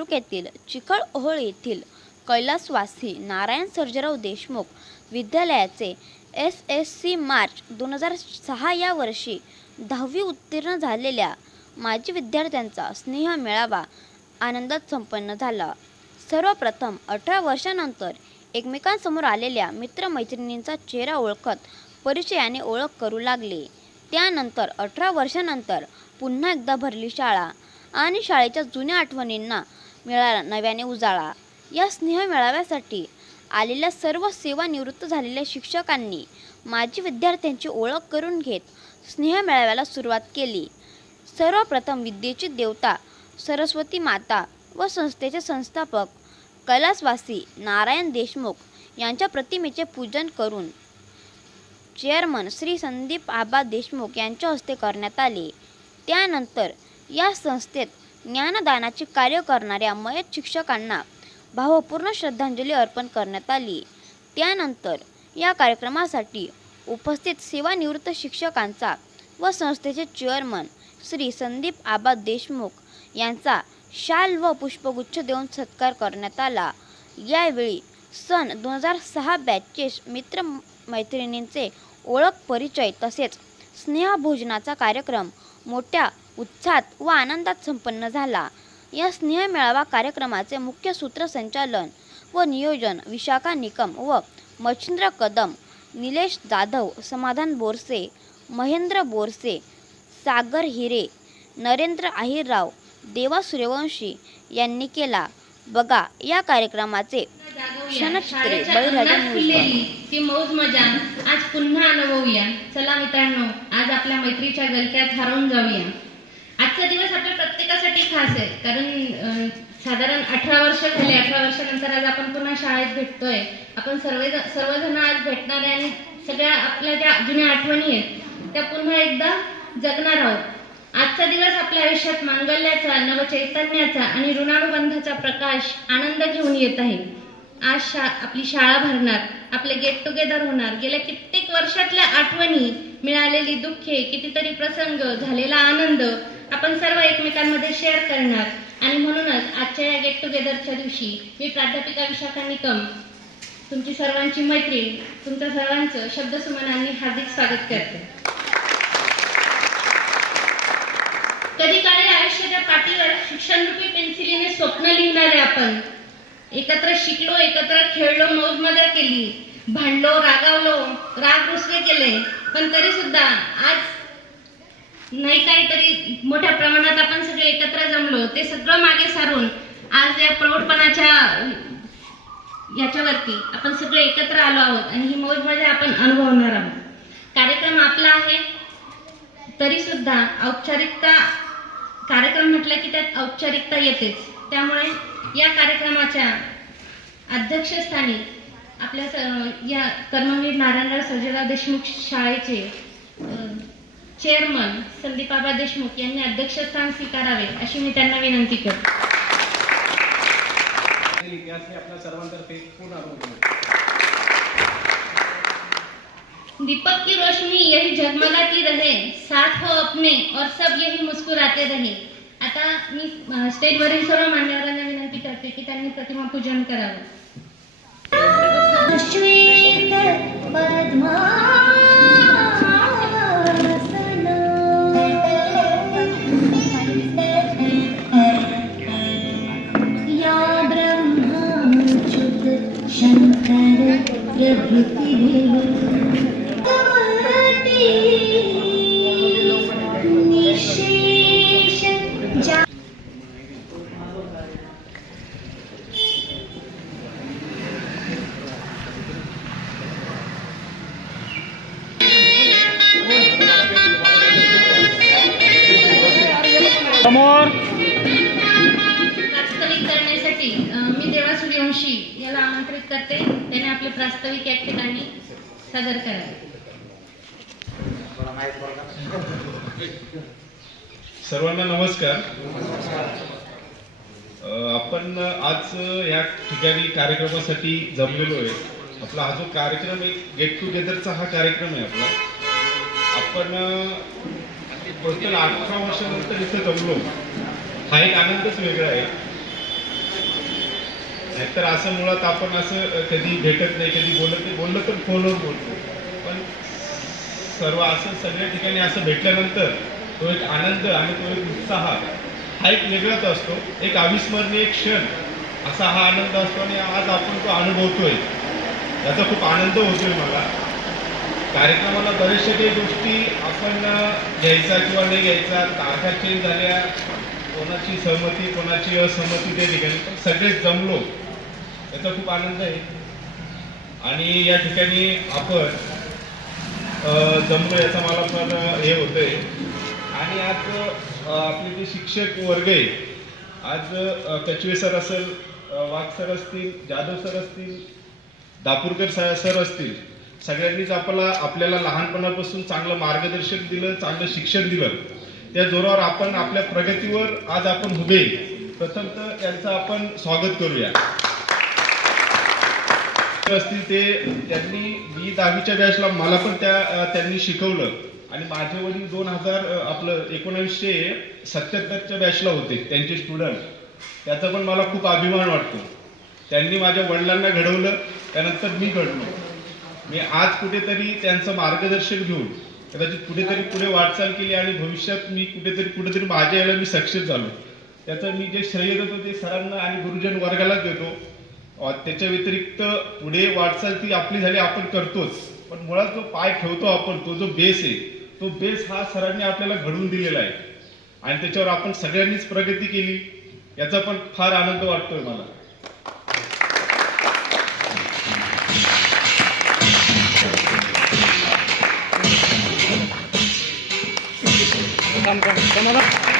तालुक्यातील चिखलओहळ येथील कैलासवासी नारायण सर्जराव देशमुख विद्यालयाचे एस एस सी मार्च दोन हजार सहा या वर्षी दहावी उत्तीर्ण झालेल्या माजी विद्यार्थ्यांचा स्नेह मेळावा आनंदात संपन्न झाला. सर्वप्रथम अठरा वर्षानंतर एकमेकांसमोर आलेल्या मित्रमैत्रिणींचा चेहरा ओळखत परिचयाने ओळख करू लागले. त्यानंतर अठरा वर्षानंतर पुन्हा एकदा भरली शाळा आणि शाळेच्या जुन्या आठवणींना मिळाला नव्याने उजाळा. या स्नेह मेळाव्यासाठी आलेल्या सर्व सेवानिवृत्त झालेल्या शिक्षकांनी माजी विद्यार्थ्यांची ओळख करून घेत स्नेह मेळाव्याला सुरुवात केली. सर्वप्रथम विद्येची देवता सरस्वती माता व संस्थेचे संस्थापक कैलासवासी नारायण देशमुख यांच्या प्रतिमेचे पूजन करून चेअरमन श्री संदीप आबा देशमुख यांच्या हस्ते करण्यात आले. त्यानंतर या संस्थेत ज्ञानदानाचे कार्य करणाऱ्या मयत शिक्षकांना भावपूर्ण श्रद्धांजली अर्पण करण्यात आली. त्यानंतर या कार्यक्रमासाठी उपस्थित सेवानिवृत्त शिक्षकांचा व संस्थेचे चेअरमन श्री संदीप आबा देशमुख यांचा शाल व पुष्पगुच्छ देऊन सत्कार करण्यात आला. यावेळी सन दोन हजार सहा बॅचचे मित्र मैत्रिणींचे ओळख परिचय तसेच स्नेहभोजनाचा कार्यक्रम मोठ्या उत्साहात व आनंदात संपन्न झाला. या स्नेह मेळावा कार्यक्रमाचे मुख्य सूत्रसंचालन व नियोजन विशाखा निकम व मच्छिंद्र कदम निलेश जाधव समाधान बोरसे महेंद्र बोरसे सागर हिरे नरेंद्र आहिरराव देवा सूर्यवंशी यांनी केला. बघा या कार्यक्रमाचे क्षणचित्रे ती मौज मजा आज पुन्हा अनुभवूया. चला मित्रांनो आज आपल्या मैत्रीच्या गलक्यात हरवून जाऊया. आजचा दिवस आपल्या प्रत्येकासाठी खास आहे. कारण साधारण अठरा वर्ष झाले अठरा वर्षानंतर आज आपण पुन्हा शाळेत भेटतोय. आपण सर्व सर्वजण आज भेटणार आहे आणि सगळ्या आपल्या ज्या जुन्या आठवणी आहेत त्या पुन्हा एकदा जगणार आहोत. आजचा दिवस आपल्या आयुष्यात मांगल्याचा नवचैतन्याचा आणि ऋणानुबंधाचा प्रकाश आनंद घेऊन येत आहे. आज शा आपली शाळा भरणार आपले गेट टुगेदर होणार. गेल्या कित्येक वर्षातल्या आठवणी मिळालेली दुःखे कितीतरी प्रसंग झालेला आनंद आपण सर्व एकमेकांमध्ये शेअर करणार. आणि म्हणूनच आजच्या या गेट टुगेदरच्या दिवशी मी प्राध्यापिका विशाखा निकम तुमची सर्वांची मैत्रीण तुमच्या सर्वांचं शब्दसुमनांनी हार्दिक स्वागत करते. कधी काळी आयुष्याच्या पाठीवर शिक्षणरूपी पेन्सिलीने स्वप्न लिहिणारे आपण एकत्र शिकलो एकत्र खेळलो मौज मजा केली भांडलो रागावलो राग रुसवे केले पण तरी सुद्धा आज नाही काहीतरी मोठ्या प्रमाणात आपण सगळे एकत्र जमलो ते सगळं मागे सारून आज या प्रौढपणाच्या याच्यावरती आपण सगळे एकत्र आलो आहोत आणि ही मौज मजा आपण अनुभवणार आहोत. कार्यक्रम आपला आहे तरी सुद्धा औपचारिकता कार्यक्रम म्हटलं की त्यात औपचारिकता येतेच. त्यामुळे या कार्यक्रमाच्या अध्यक्षस्थानी आपल्या स- या कर्मवीर नारायणराव सर्जेराव देशमुख शाळेचे चेअरमन संदीपाबा देशमुख यांनी अध्यक्षस्थान स्वीकारावे अशी मी त्यांना विनंती करते. इतिहास हे आपल्या सर्वांतर्फे पूर्ण अनुभव दीपक की रोशनी यही जगमगाती रहे साथ हो अपने और सब यही मुस्कुराते रहे. आता मी स्टेजवरील सर्व मान्यवरांना विनंती करते की त्यांनी प्रतिमा पूजन करावं. श्वेत या समोर. करण्यासाठी अ, मी देवा सूर्यवंशी याला आमंत्रित करते. त्याने आपले प्रास्ताविक या ठिकाणी सादर करावे. सर्वांना नमस्कार. आपण आज या ठिकाणी कार्यक्रमासाठी जमलेलो आहे. आपला हा जो कार्यक्रम आहे गेट टुगेदरचा हा कार्यक्रम आहे आपला. आपण अठरा वर्षानंतर इथं जमलो. हा एक आनंदच वेगळा आहे. नाहीतर असं मुळात आपण असं कधी भेटत नाही कधी बोलत नाही. बोललं तर फोनवर बोलतो. पण सर्व असं सगळ्या ठिकाणी असं भेटल्यानंतर तो एक आनंद आणि तो एक उत्साह हा एक वेगळाच असतो. एक अविस्मरणीय क्षण असा हा आनंद असतो आणि आज आपण तो अनुभवतोय. याचा खूप आनंद होतोय मला. कार्यक्रमाला बऱ्याचशा काही गोष्टी आपण घ्यायचा किंवा नाही घ्यायचा तारखा चेंज झाल्या कोणाची सहमती कोणाची असहमती त्या ठिकाणी. पण सगळेच जमलो. याचा खूप आनंद आहे. आणि या ठिकाणी आपण जमलो याचा मला पण हे होतंय. आणि आज आपले जे शिक्षक वर्ग आहे आज कचवे सर असेल वाघ सर असतील जाधव सर असतील दापूरकर सा- सर असतील सगळ्यांनीच आपल्याला आपल्याला लहानपणापासून चांगलं मार्गदर्शन दिलं चांगलं शिक्षण दिलं. त्या जोरावर आपण आपल्या प्रगतीवर आज आपण उभे. प्रथमतः यांचं आपण स्वागत करूया. असतील ते त्यांनी मी दहावीच्या बॅचला मला पण त्या त्यांनी शिकवलं. आणि माझे वडील दोन हजार आपलं एकोणावीसशे सत्याहत्तरच्या बॅचला होते त्यांचे स्टुडंट त्याचा पण मला खूप अभिमान वाटतो. त्यांनी माझ्या वडिलांना घडवलं त्यानंतर मी घडलो. मी आज कुठेतरी त्यांचं मार्गदर्शन घेऊन कदाचित कुठेतरी पुढे वाटचाल केली आणि भविष्यात मी कुठेतरी कुठेतरी माझ्या यायला मी सक्सेस झालो. त्याचं मी जे श्रेय देतो ते सरांना आणि गुरुजन वर्गालाच देतो. त्याच्या व्यतिरिक्त पुढे वाटचाल ती आपली झाली आपण करतोच. पण मुळात जो पाय ठेवतो आपण तो जो बेस आहे तो बेस हा सरांनी आपल्याला घडवून दिलेला आहे. आणि त्याच्यावर आपण सगळ्यांनीच प्रगती केली याचा पण फार आनंद वाटतोय मला. समोर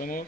Tamam.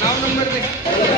समोर बिअर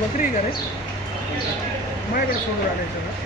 बकरी का रे? माझ्याकडे सोडून आले सगळं.